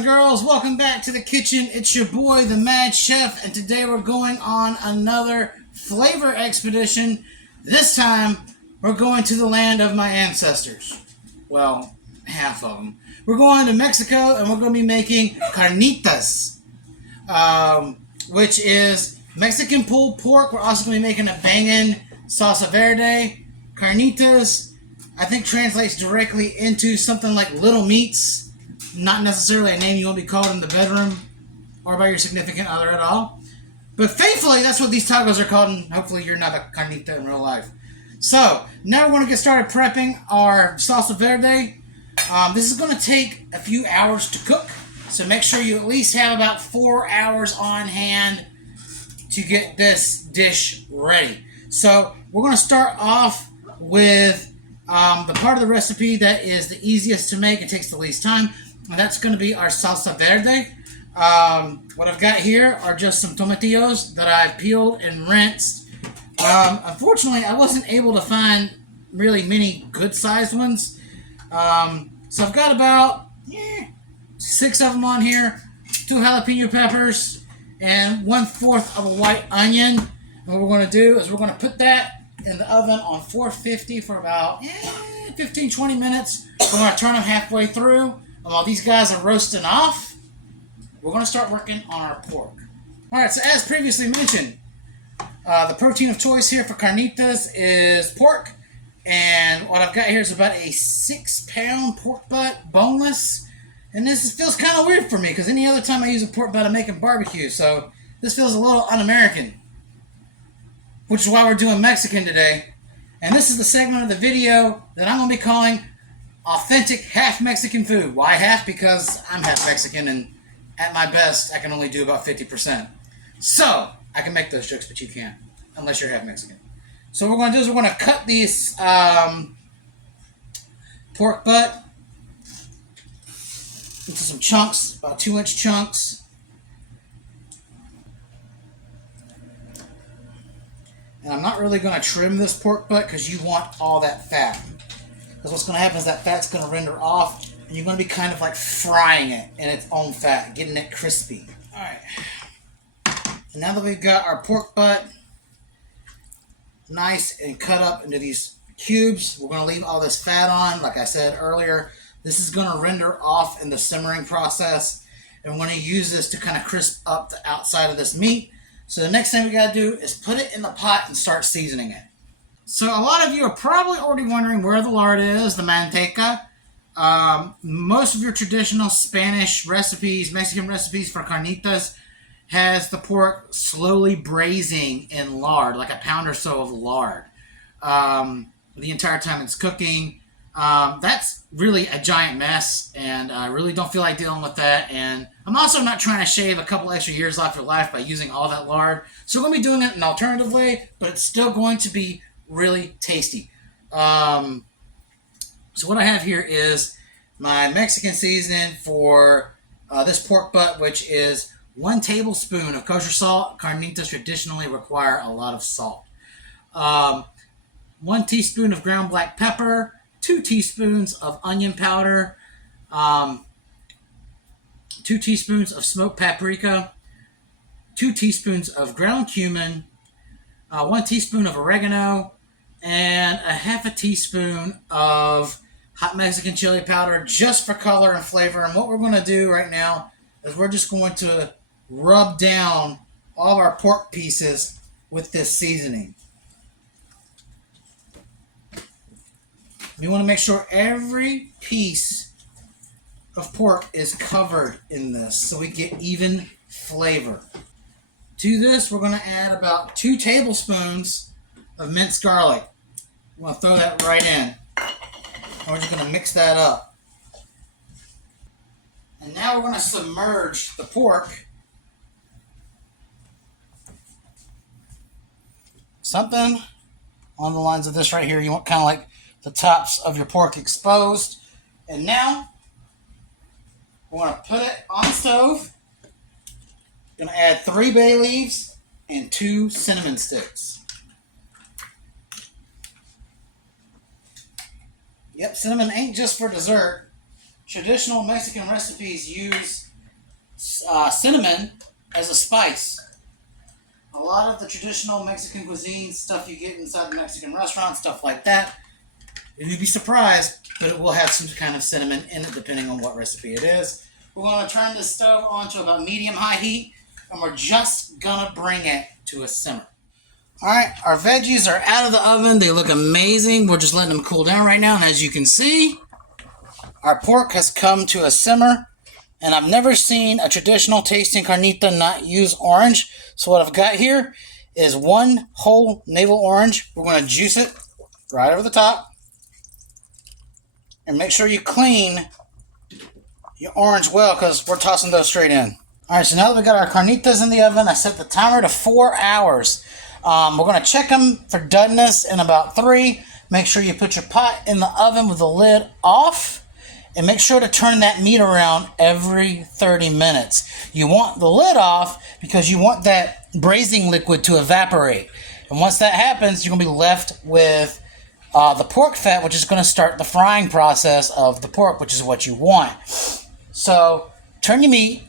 and girls, welcome back to the kitchen. It's your boy, the Mad Chef, and today we're going on another flavor expedition. This time, we're going to the land of my ancestors. Well, half of them. We're going to Mexico, and we're going to be making carnitas, which is Mexican pulled pork. We're also going to be making a bangin' salsa verde. Carnitas, I think, translates directly into something like little meats. Not necessarily a name you want to be called in the bedroom or by your significant other at all. But thankfully, that's what these tacos are called, and hopefully you're not a carnita in real life. So, now we're going to get started prepping our salsa verde. This is going to take a few hours to cook, so make sure you at least have about 4 hours on hand to get this dish ready. So, we're going to start off with the part of the recipe that is the easiest to make. It takes the least time. And that's going to be our salsa verde. What I've got here are just some tomatillos that I've peeled and rinsed. Unfortunately, I wasn't able to find really many good-sized ones. So I've got about 6 of them on here, 2 jalapeno peppers, and 1/4 of a white onion. And what we're going to do is we're going to put that in the oven on 450 for about 15-20 minutes. We're going to turn them halfway through. And while these guys are roasting off, we're going to start working on our pork. Alright, so as previously mentioned, the protein of choice here for carnitas is pork. And what I've got here is about a 6-pound pork butt, boneless. And this feels kind of weird for me because any other time I use a pork butt I'm making barbecue. So this feels a little un-American. Which is why we're doing Mexican today. And this is the segment of the video that I'm going to be calling Authentic Half Mexican Food. Why half? Because I'm half Mexican and at my best I can only do about 50%. So, I can make those jokes, but you can't. Unless you're half Mexican. So what we're going to do is we're going to cut these pork butt into some chunks, about 2-inch chunks. And I'm not really going to trim this pork butt because you want all that fat. Because what's going to happen is that fat's going to render off, and you're going to be kind of like frying it in its own fat, getting it crispy. Alright. And now that we've got our pork butt nice and cut up into these cubes, we're going to leave all this fat on. Like I said earlier, this is going to render off in the simmering process, and we're going to use this to kind of crisp up the outside of this meat. So the next thing we got to do is put it in the pot and start seasoning it. So a lot of you are probably already wondering where the lard is, the manteca. Most of your traditional Spanish recipes, Mexican recipes for carnitas, has the pork slowly braising in lard, like a pound or so of lard, the entire time it's cooking. That's really a giant mess, and I really don't feel like dealing with that. And I'm also not trying to shave a couple extra years off your life by using all that lard. So we're going to be doing it an alternative way, but it's still going to be really tasty. So what I have here is my Mexican seasoning for this pork butt, which is 1 tablespoon of kosher salt. Carnitas traditionally require a lot of salt. 1 teaspoon of ground black pepper, 2 teaspoons of onion powder, 2 teaspoons of smoked paprika, 2 teaspoons of ground cumin, 1 teaspoon of oregano, and a 1/2 teaspoon of hot Mexican chili powder just for color and flavor. And what we're going to do right now is we're just going to rub down all of our pork pieces with this seasoning. We want to make sure every piece of pork is covered in this so we get even flavor. To this, we're going to add about 2 tablespoons of minced garlic. I'm going to throw that right in. And we're just going to mix that up. And now we're going to submerge the pork. Something on the lines of this right here. You want kind of like the tops of your pork exposed. And now we're going to put it on the stove. Going to add 3 bay leaves and 2 cinnamon sticks. Yep, cinnamon ain't just for dessert. Traditional Mexican recipes use cinnamon as a spice. A lot of the traditional Mexican cuisine stuff you get inside the Mexican restaurant, stuff like that, you'd be surprised, but it will have some kind of cinnamon in it depending on what recipe it is. We're going to turn this stove on to about medium-high heat, and we're just going to bring it to a simmer. Alright, our veggies are out of the oven. They look amazing. We're just letting them cool down right now, and as you can see, our pork has come to a simmer. And I've never seen a traditional tasting carnita not use orange. So what I've got here is one whole navel orange. We're going to juice it right over the top. And make sure you clean your orange well, because we're tossing those straight in. Alright, so now that we got our carnitas in the oven, I set the timer to 4 hours. We're going to check them for doneness in about 3. Make sure you put your pot in the oven with the lid off. And make sure to turn that meat around every 30 minutes. You want the lid off because you want that braising liquid to evaporate. And once that happens, you're going to be left with the pork fat, which is going to start the frying process of the pork, which is what you want. So turn your meat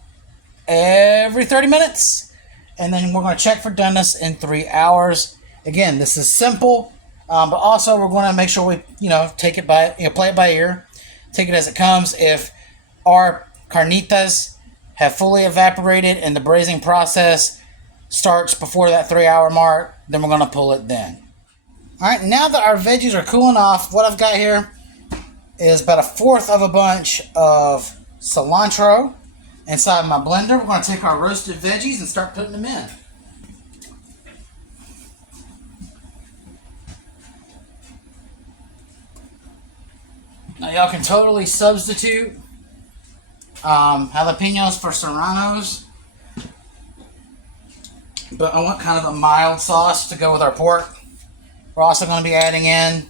every 30 minutes. And then we're going to check for doneness in 3 hours. Again, this is simple. But also we're going to make sure we, take it by, play it by ear. Take it as it comes. If our carnitas have fully evaporated and the braising process starts before that 3 hour mark, then we're going to pull it then. Alright, now that our veggies are cooling off, what I've got here is about 1/4 of a bunch of cilantro inside my blender. We're going to take our roasted veggies and start putting them in. Now y'all can totally substitute jalapenos for serranos, but I want kind of a mild sauce to go with our pork. We're also going to be adding in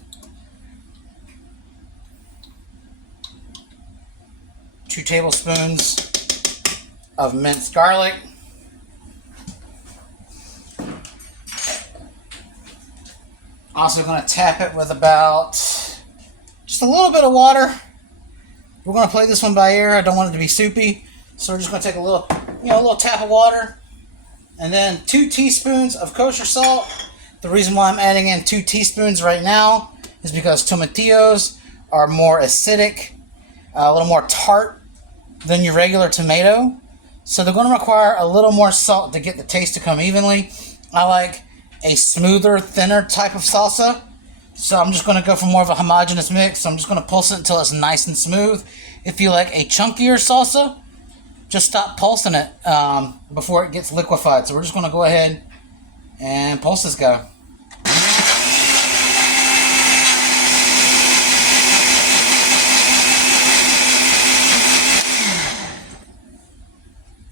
2 tablespoons of minced garlic. Also going to tap it with about just a little bit of water. We're going to play this one by ear. I don't want it to be soupy, so we're just going to take a little, a little tap of water, and then 2 teaspoons of kosher salt. The reason why I'm adding in 2 teaspoons right now is because tomatillos are more acidic, a little more tart than your regular tomato, so they're going to require a little more salt to get the taste to come evenly. I like a smoother, thinner type of salsa. So I'm just going to go for more of a homogeneous mix. So I'm just going to pulse it until it's nice and smooth. If you like a chunkier salsa, just stop pulsing it before it gets liquefied. So we're just going to go ahead and pulse this guy.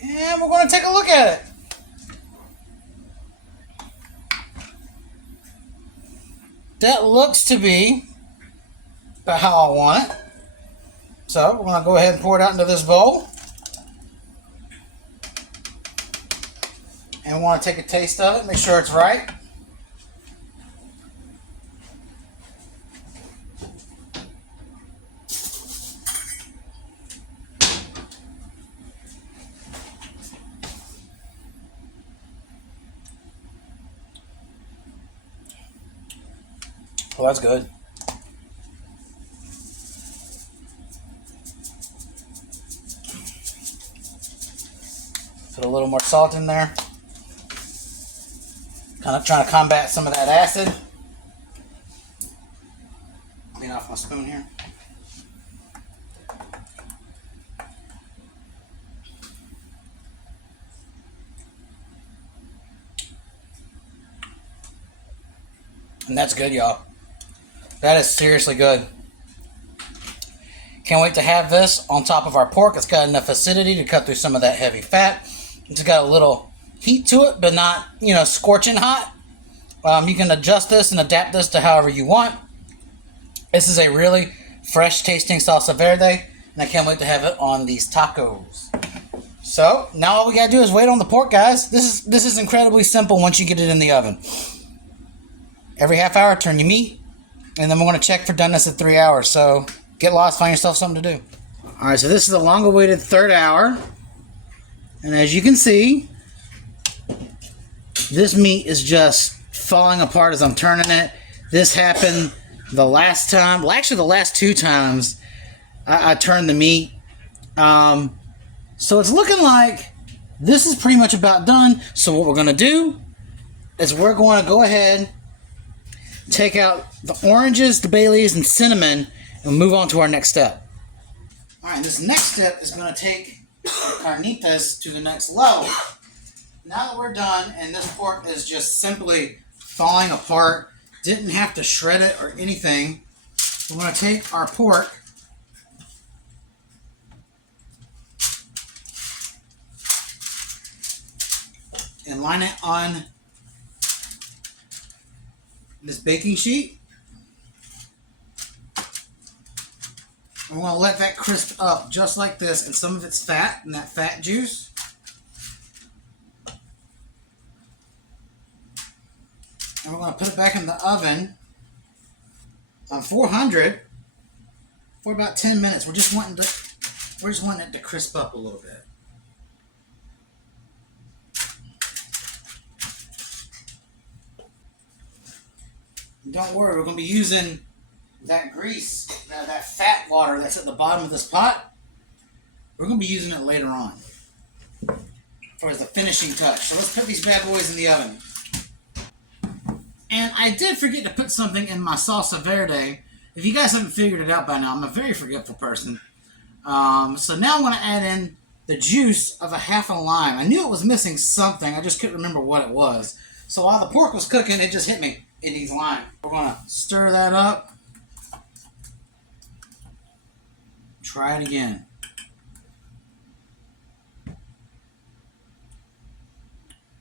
And we're going to take a look at it. That looks to be about how I want it. So we're going to go ahead and pour it out into this bowl. And we want to take a taste of it, make sure it's right. Well, that's good. Put a little more salt in there. Kind of trying to combat some of that acid. Clean off my spoon here. And that's good, y'all. That is seriously good. Can't wait to have this on top of our pork. It's got enough acidity to cut through some of that heavy fat. It's got a little heat to it, but not, scorching hot. You can adjust this and adapt this to however you want. This is a really fresh tasting salsa verde, and I can't wait to have it on these tacos. So now all we gotta do is wait on the pork, guys. This is incredibly simple once you get it in the oven. Every half hour, turn your meat. And then we're going to check for doneness at 3 hours. So get lost, find yourself something to do. All right, so this is the long-awaited 3rd hour. And as you can see, this meat is just falling apart as I'm turning it. This happened the last time, well, actually the last two times I turned the meat. So it's looking like this is pretty much about done. So what we're going to do is we're going to go ahead, take out the oranges, the bay leaves, and cinnamon, and move on to our next step. All right, this next step is going to take carnitas to the next level. Now that we're done, and this pork is just simply falling apart, didn't have to shred it or anything, we're going to take our pork and line it on this baking sheet. And we're going to let that crisp up just like this, and some of it's fat and that fat juice. And we're going to put it back in the oven on 400 for about 10 minutes. We're just wanting it to crisp up a little bit. And don't worry, we're going to be using that grease, that fat water that's at the bottom of this pot. We're going to be using it later on for the finishing touch. So let's put these bad boys in the oven. And I did forget to put something in my salsa verde. If you guys haven't figured it out by now, I'm a very forgetful person. So now I'm going to add in the juice of a half a lime. I knew it was missing something. I just couldn't remember what it was. So while the pork was cooking, it just hit me. It needs lime. We're going to stir that up. Try it again.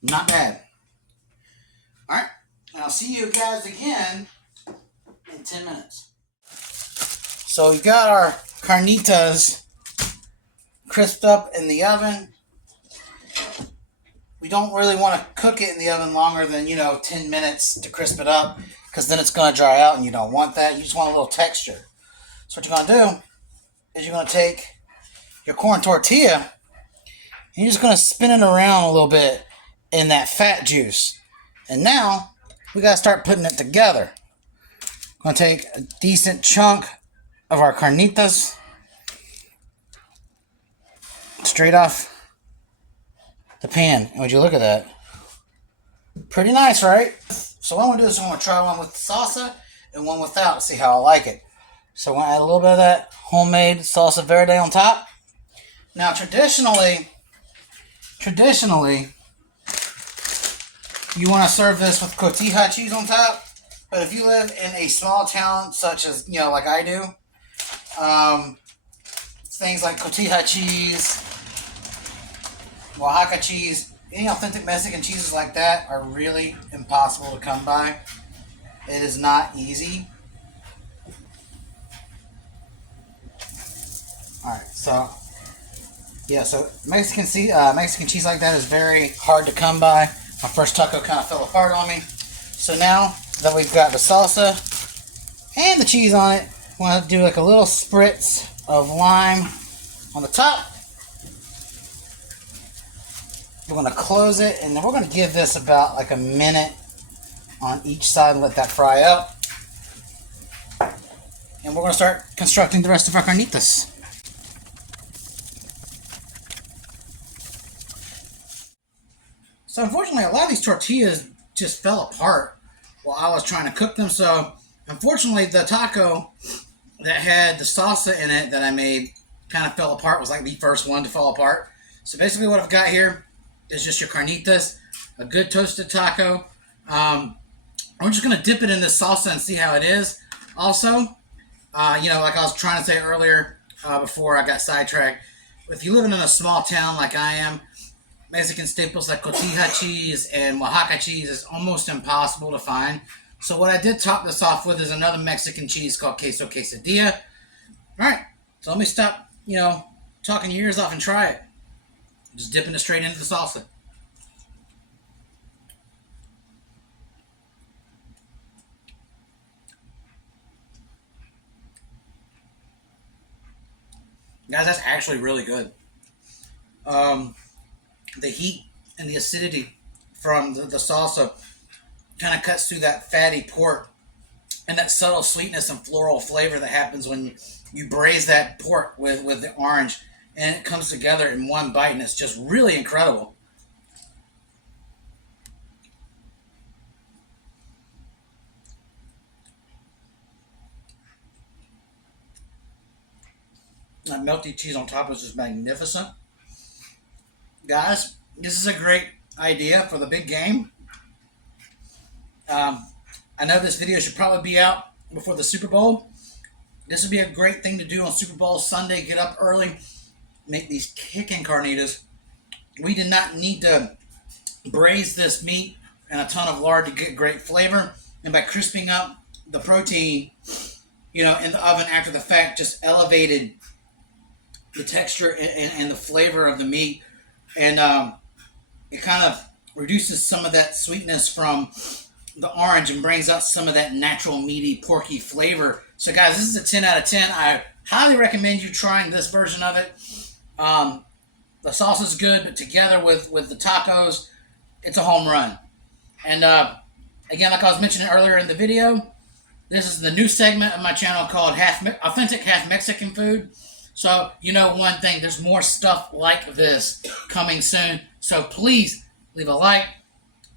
Not bad. All right. And I'll see you guys again in 10 minutes. So we've got our carnitas crisped up in the oven. We don't really want to cook it in the oven longer than, 10 minutes to crisp it up, because then it's going to dry out and you don't want that. You just want a little texture. So what you're going to do is you're going to take your corn tortilla and you're just going to spin it around a little bit in that fat juice. And now we got to start putting it together. I'm going to take a decent chunk of our carnitas straight off the pan. And would you look at that? Pretty nice, right? So what I'm going to do is I'm going to try one with salsa and one without, see how I like it. So I'm going to add a little bit of that homemade salsa verde on top. Now traditionally, you want to serve this with cotija cheese on top. But if you live in a small town such as, like I do, things like cotija cheese, Oaxaca cheese, any authentic Mexican cheeses like that are really impossible to come by. It is not easy. Alright, so Mexican cheese like that is very hard to come by. My first taco kind of fell apart on me. So now that we've got the salsa and the cheese on it, we're going to do like a little spritz of lime on the top. We're going to close it, and then we're going to give this about like a minute on each side and let that fry up. And we're going to start constructing the rest of our carnitas. So unfortunately, a lot of these tortillas just fell apart while I was trying to cook them. So unfortunately, the taco that had the salsa in it that I made kind of fell apart. It was like the first one to fall apart. So basically what I've got here is just your carnitas, a good toasted taco. I'm just going to dip it in this salsa and see how it is. Also, like I was trying to say earlier before I got sidetracked, if you live in a small town like I am, Mexican staples like cotija cheese and Oaxaca cheese is almost impossible to find. So what I did top this off with is another Mexican cheese called queso quesadilla. Alright, so let me stop, talking your ears off and try it. Just dipping it straight into the salsa. Guys, that's actually really good. the heat and the acidity from the salsa kind of cuts through that fatty pork and that subtle sweetness and floral flavor that happens when you braise that pork with the orange, and it comes together in one bite, and it's just really incredible. That melty cheese on top is just magnificent. Guys, this is a great idea for the big game. Um, I know this video should probably be out before the Super Bowl. This would be a great thing to do on Super Bowl Sunday. Get up early, make these kicking carnitas. We did not need to braise this meat in a ton of lard to get great flavor. And by crisping up the protein, in the oven after the fact, just elevated the texture and the flavor of the meat. And it kind of reduces some of that sweetness from the orange and brings out some of that natural meaty porky flavor. So guys, this is a 10 out of 10. I highly recommend you trying this version of it. The sauce is good, but together with the tacos, it's a home run. And again, like I was mentioning earlier in the video, this is the new segment of my channel called Authentic Half Mexican Food. So you know one thing, there's more stuff like this coming soon. So please leave a like,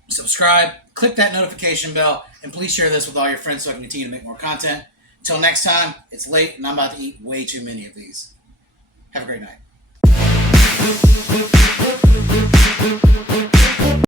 subscribe, click that notification bell, and please share this with all your friends so I can continue to make more content. Until next time, it's late and I'm about to eat way too many of these. Have a great night.